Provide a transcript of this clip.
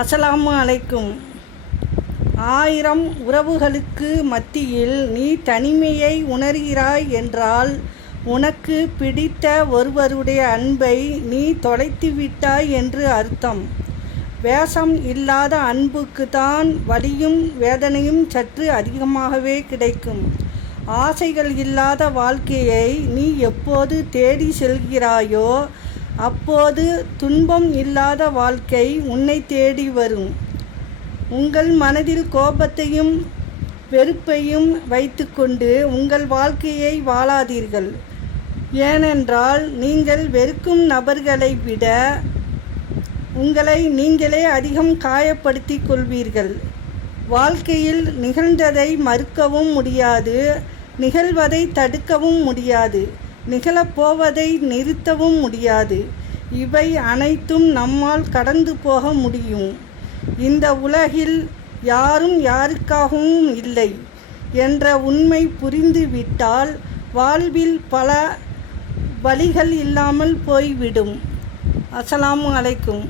அஸ்ஸலாமு அலைக்கும். 1000 உறவுகளுக்கு மத்தியில் நீ தனிமையை உணர்கிறாய் என்றால் உனக்கு பிடித்த ஒருவருடைய அன்பை நீ தொலைத்துவிட்டாய் என்று அர்த்தம். வேஷம் இல்லாத அன்புக்கு தான் வலியும் வேதனையும் சற்று அதிகமாகவே கிடைக்கும். ஆசைகள் இல்லாத வாழ்க்கையை நீ எப்போது தேடி செல்கிறாயோ அப்போது துன்பம் இல்லாத வாழ்க்கை உன்னை தேடி வரும். உங்கள் மனதில் கோபத்தையும் வெறுப்பையும் வைத்துக்கொண்டு உங்கள் வாழ்க்கையை வாழாதீர்கள். ஏனென்றால் நீங்கள் வெறுக்கும் நபர்களை விட உங்களை நீங்களே அதிகம் காயப்படுத்தி கொள்வீர்கள். வாழ்க்கையில் நிகழ்ந்ததை மறுக்கவும் முடியாது, நிகழ்வதை தடுக்கவும் முடியாது, நிகழப்போவதை நிறுத்தவும் முடியாது. இவை அனைத்தும் நம்மால் கடந்து போக முடியும். இந்த உலகில் யாரும் யாருக்காகவும் இல்லை என்ற உண்மை புரிந்துவிட்டால் வாழ்வில் பல வழிகள் இல்லாமல் போய்விடும். அஸ்ஸலாமு அலைக்கும்.